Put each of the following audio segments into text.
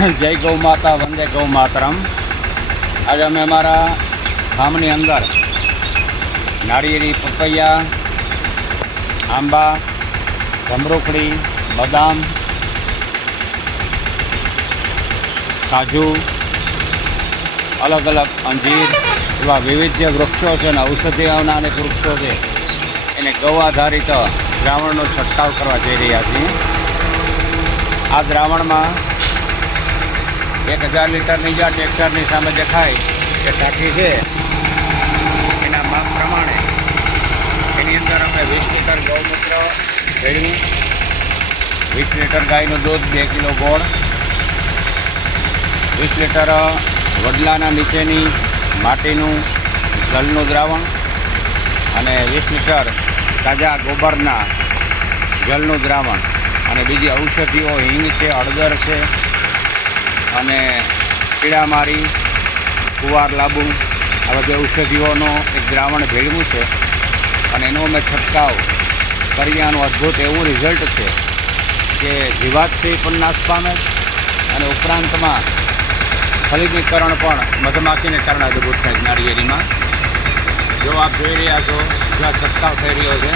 જય ગૌ માતા, વંદે ગૌ માતરમ। આજે અમે અમારા ગામની અંદર નાળિયેરી, પપૈયા, આંબા, જમરૂખડી, બદામ, કાજુ, અલગ અલગ અંજીર એવા વિવિધ જે વૃક્ષો છે ને ઔષધીઓના અનેક વૃક્ષો છે એને ગૌ આધારિત દ્રાવણનો છંટકાવ કરવા જઈ રહ્યા છીએ। આ દ્રાવણમાં 1000 લીટરની જે ટ્રેક્ટરની સામે દેખાય કે ટાંકી છે એના માપ પ્રમાણે એની અંદર અમે 20 લીટર ગૌમૂત્ર ભેળવી, 20 લીટર ગાયનું દૂધ, 2 કિલો ગોળ, 20 લીટર વડલાના નીચેની માટીનું જળનું દ્રાવણ અને 20 લીટર તાજા ગોબરના જળનું દ્રાવણ અને બીજી ઔષધિઓ હિંગ છે, હળદર છે અને કીડામારી, કુવાર લાંબુ આ બધી ઔષધિઓનો એક દ્રાવણ ભેળવું છે અને એનો અમે છંટકાવ કર્યાનું અદ્ભુત એવું રિઝલ્ટ છે કે જીવાતથી પણ નાશ પામે અને ઉપરાંતમાં ફલિતીકરણ પણ મધમાખીને કારણે અદ્ભુત થાય નાળિયેરીમાં। જો આપ જોઈ રહ્યા છો જ્યાં છંટકાવ થઈ રહ્યો છે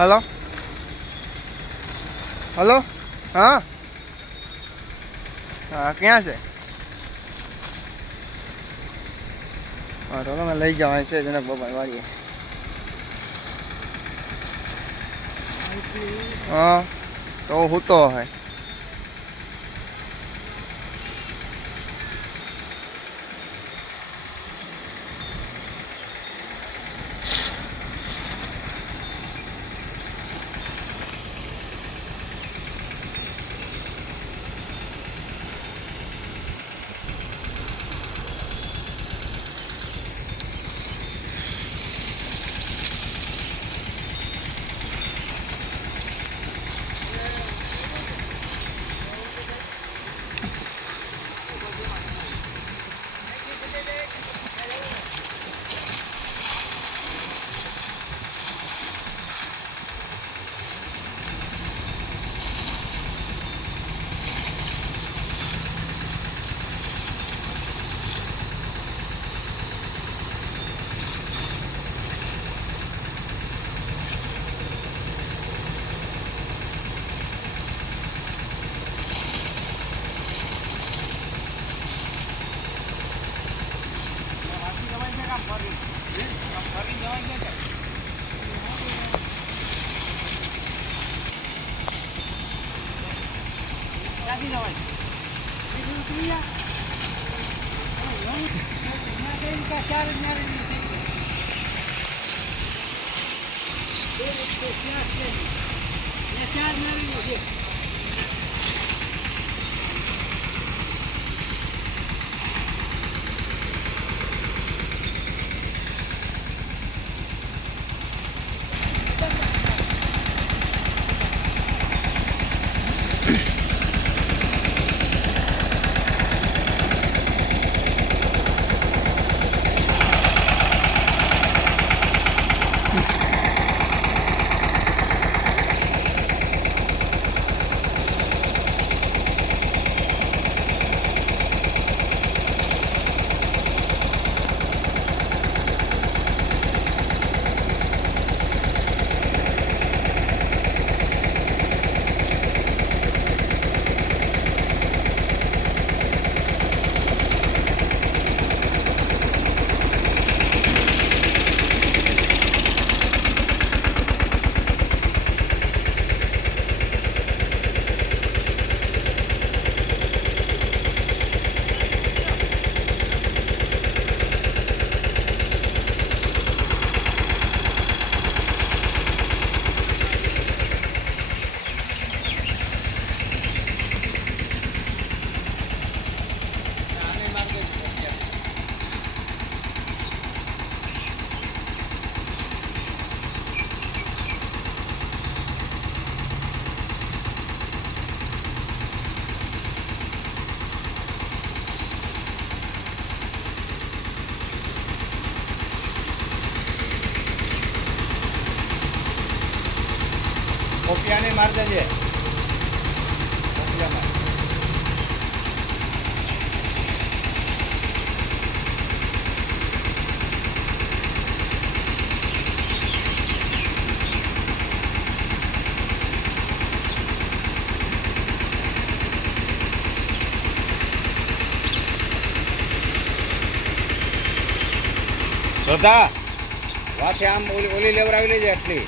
हेलो हेलो हाँ हाँ क्या से हाँ तो मैं लई जावा છે જનક બાબા વાડીએ हाँ तो હું તો હે પોપિયાને માર દેજે પોપિયા માર શ્રદ્ધા વાથે આમ ઓલી લેવરાવી લેજે આટલી